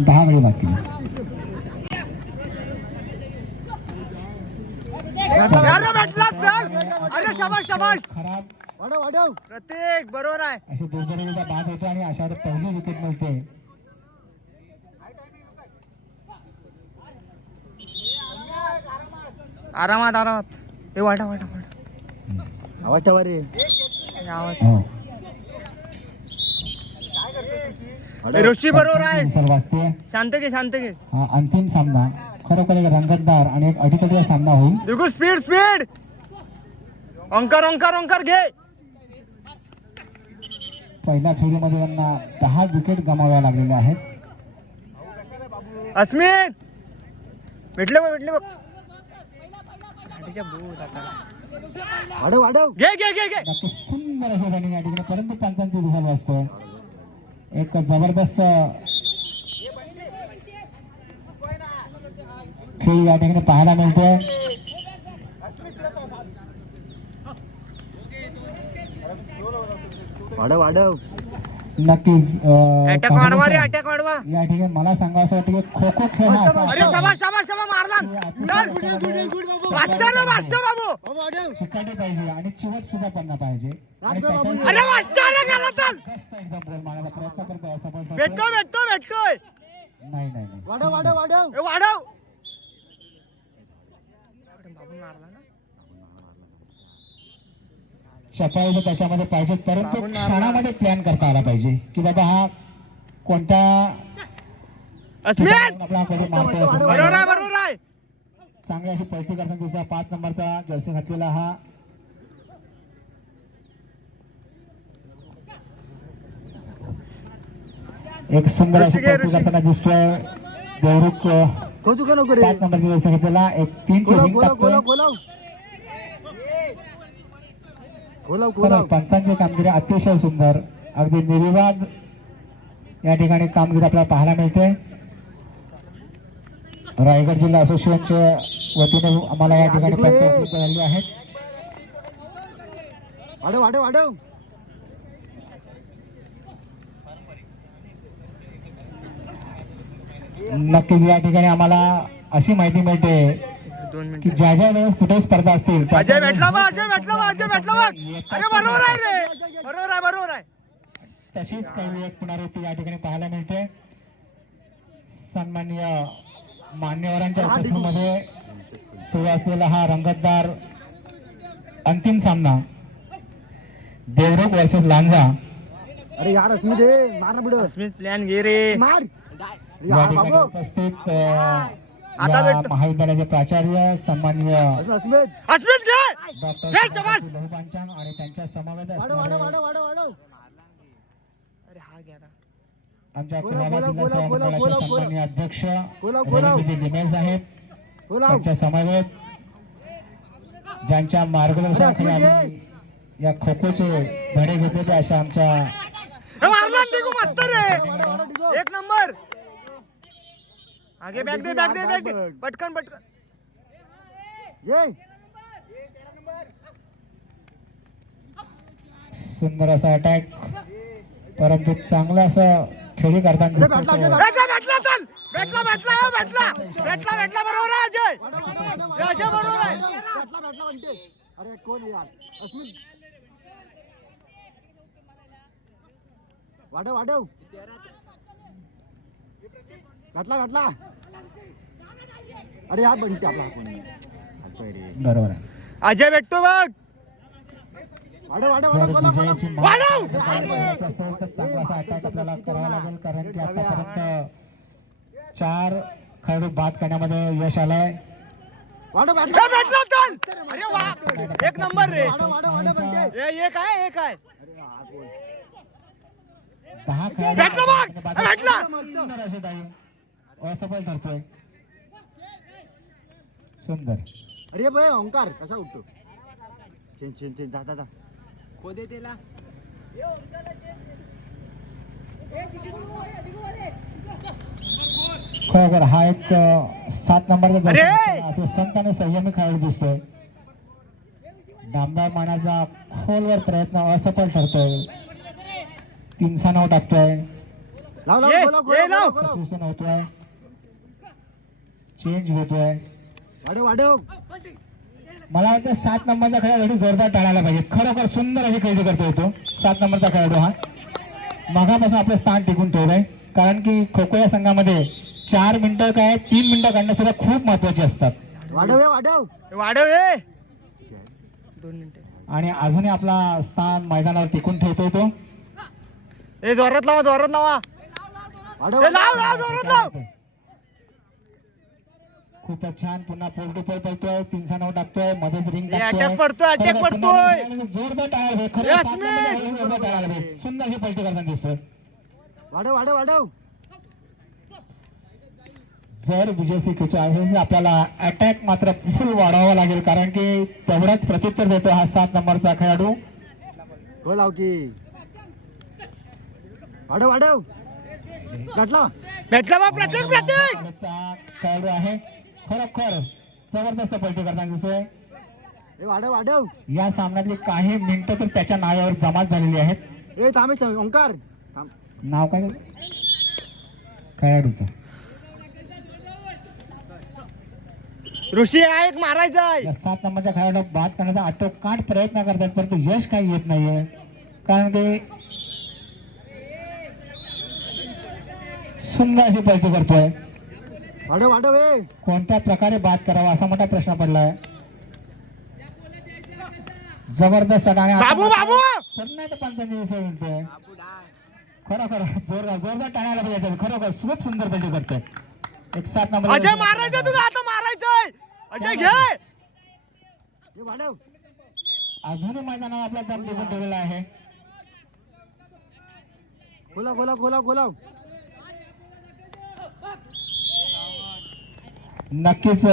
10 गडी बाकी. अरे शाबाश शाबाश. खराब प्रत्येक बरोबर आहे. अशी दुर्दैवीचा बाद होतो आणि अशा पहिली विकेट मिळते. आरामात आरामात. हे वाटा वाटा वाटा. आवाज ठेवा रे. आवाज. हो. ऋषी बरोबर आहे. सर वाजते. शांत घे शांत घे. हा अंतिम सामना खरोखर एक रंगतदार आणि एक अटीतटीचा सामना होईल. देखो स्पीड स्पीड. ओंकार ओंकार ओंकार घे. पहिल्या फेरीमध्ये त्यांना 10 विकेट गमाव्या लागलेल्या आहेत. अस्मित भेटले बघ भेटले बघ. वाढव वाढव. घे घे घे घे. नक्की सुंदर असे रनिंग या ठिकाणी, परंतु पंचांची दिसायला असतो. एक जबरदस्त खेळ या ठिकाणी पाहायला मिळते. वाढव वाढव. नक्कीच अटॅक वाढवा रे अटॅक वाढवा. या ठिकाणी मला सांगा असं वाटतं की खो खो खेळ हा असा अरे शाबाश शाबाश शाबाश मारला. मास्टर ना मास्टर बाबू. शिकायला पाहिजे आणि चिवट सुद्धा पडणं पाहिजे. आणि अरे मास्टर गेला चल. एकदम बॉल मारायचा प्रयत्न करतोय. सफल ठरतोय. भेटतो भेटतो भेटतोय. नाही नाही नाही. वाढव वाढव वाढव. ए वाढव. बाबू मारला ना. सफाई तर त्याच्यामध्ये पाहिजे, परंतु क्षणामध्ये प्लॅन करता आला पाहिजे की बाबा हा कोणत्या अस्मित आपला कडे मारतोय. बरोबर आहे बरोबर आहे. चांगली अशी पलटी करताना दुसरा 5 नंबरचा जर्सी घातलेला हा एक सुंदर अशी पलटी करताना दिसतोय. देवरुख खोचू का नको रे. 5 नंबरचा जर्सी घातलेला एक 3 ची विंग टाकतोय. खोलाव खरं खोलाव. पंचांची कामगिरी अतिशय सुंदर, अगदी निर्विवाद या ठिकाणी कामगिरी आपल्याला पाहायला मिळते. रायगड जिल्हा असोसिएशनच्या वतीने आम्हाला या ठिकाणी पंच उपलब्ध झालेली आहेत. वाढव वाढव वाढव. नक्कीच या ठिकाणी आम्हाला अशी माहिती मिळते 2 की मिनिट. ज्या ज्या वेळेस कुठे स्पर्धा असतील त्या अजय त्या भेटला बा वेळेस अजय भेटला बा अजय भेटला बा. अरे बरोबर आहे रे बरोबर आहे बरोबर आहे. तशीच काही एक पुनरावृत्ती या ठिकाणी पाहायला मिळते. सन्माननीय मान्यवरांच्या उपस्थितीमध्ये सुरू असलेला हा रंगतदार अंतिम सामना देवरुख वर्सेस लांजा. अरे यार अस्मित रे मार ना पुढं. अस्मित प्लॅन घे रे. मार. या यार ठिकाणी बाबू. उपस्थित आता या भेट- महाविद्यालयाचे प्राचार्य सन्माननीय अस्मित अस्मित घे. डॉक्टर जय जवान! बहुपांचांग आणि त्यांच्या समवेत वाढव वाढव असणारे वाढव वाढव वाढव. अरे हा घ्या ना. आमच्या बोला, कुलाबा बोला, जिल्हा बोला, सेवा बोला, मंडळाचे बोला, बोला. सन्माननीय अध्यक्ष बोला, बोला. रवींद्रजी लिमे साहेब खोलाव. त्यांच्या समवेत ज्यांच्या मार्गदर्शनाखाली अरे, आम्ही या खो खोचे धडे घेतले अशा आमच्या हे मारला देखो मस्त रे. एक नंबर. आगे बॅग दे बॅग दे बॅग दे. पटकन पटकन. ये. सुंदर असा अटॅक, परंतु चांगला असं खेळी करताना दिसतोय तो. भेटला भेटला चल. भेटला भेटला हो, भेटला भेटला भेटला बरोबर आहे अजय. हे अजय बरोबर आहे. भेटला भेटला म्हणते. अरे कोण आहे यार अस्मित. वाढव वाढव. भेटला भेटला. अरे यार बनते आपला कोण घालतोय रे. बरोबर आहे. अजय भेटतो बघ. वाढव वाढव जर वाढव. विजयाची माळ वाढव! करायची असेल तर चांगला असा अटॅक आपल्याला करावा लागेल, कारण की आतापर्यंत 4 खेळाडू बाद करण्यामध्ये यश आलंय. वाढव हे भेटला. भेटला चल. अरे वा एक नंबर रे. वाढव वाढव वाढव म्हणते. हे एक आहे एक आहे. अरे हा बोल. 10 खेळाडू भेटला बघ. हे भेटला. सुंदर असे डाईव असफल ठरतोय. सुंदर. अरे भाई ओंकार कसा उठतो. चेन चेन चेन जा जा जा. खोदे त्याला. खरोखर हा एक 7 नंबरचा अरे! दर्शक संत आणि संयमी खेळाडू दिसतोय. नामदार मानाचा खोलवर प्रयत्न असफल ठरतोय. 3 नाव टाकतोय. लाव लाव ये, खोला ये, खोला लाव. खोला सबस्टिट्यूशन होतोय, चेंज होतोय. वाढव वाढव मला वाटतं 7 नंबरचा खेळाडू जोरदार टाळायला पाहिजे. खरोखर सुंदर अशी खेळी करतोय तो 7 नंबरचा खेळाडू हा. मगापासून आपलं स्थान टिकून ठेवलंय, कारण की खो खो या संघामध्ये 4 मिनिटं काय 3 मिनिटं काढणं सुद्धा खूप महत्वाची असतात. वाढव हे वाढव वाढव ये 2 मिनिटं. आणि अजूनही आपला स्थान मैदानावर टिकून ठेवतोय तो. ए जोरात लावा जोरात लावा. वाढव ए, लाव लाव जोरात लाव. खूपच छान. पुन्हा पोल टू पोल पळतोय, 3-9 टाकतोय, मध्येच रिंग ए, टाकतोय. attack पडतोय, attack खरोखर पुन्हा पडतोय. जोरदार टाळायला पाहिजे. खरं Yes, 7 नंबरचा man. खेळाडू जोरदार टाळायला पाहिजे. सुंदर अशी पलटी करताना दिसतोय. वाढव वाढव वाढव जर विजय सिंगचे आहे आपल्याला अटॅक मात्र फुल वाढवावा लागेल, कारण की तेवढाच प्रत्युत्तर देतो हा 7 नंबरचा खेळाडू. खोल लाव की वाढव वाढव गाठला भेटला बा प्रत्येक प्रत्येक. खेळाडू आहे, खरोखर जबरदस्त पलटी करताना दिसतोय. ए वाढव वाढव या सामन्यातली काही मिनिटं तर त्याच्या नावावर जमा झालेली आहेत. ए थांबे ओंकार थांब नाव काय खेळाडूचं? ऋषी आहे एक मारायचा आहे. या 7 नंबरच्या खेळाडू बाद करण्याचा आटोकाट प्रयत्न करतात, परंतु यश काही येत नाहीये, कारण की सुंदर अशी पलटी करतोय. वाढव वाढव ए कोणत्या प्रकारे बाद करावा असा मोठा प्रश्न पडलाय. जबरदस्त आणि आता बाबू, मात्र बाबू! पुन्हा ते पंचांची विषय मिळतोय. खरोखर जोरदार जोरदार टाळायला पाहिजे. खरोखर खूप सुंदर पलटी करतोय. एक 7 नंबर अजय मारायचं तुला आता मारायचंय. अजय घे. ए वाढव अजूनही मैदानावर आपला दम टिकून ठेवलेला आहे. खोला खोला खोला खोला नक्कीच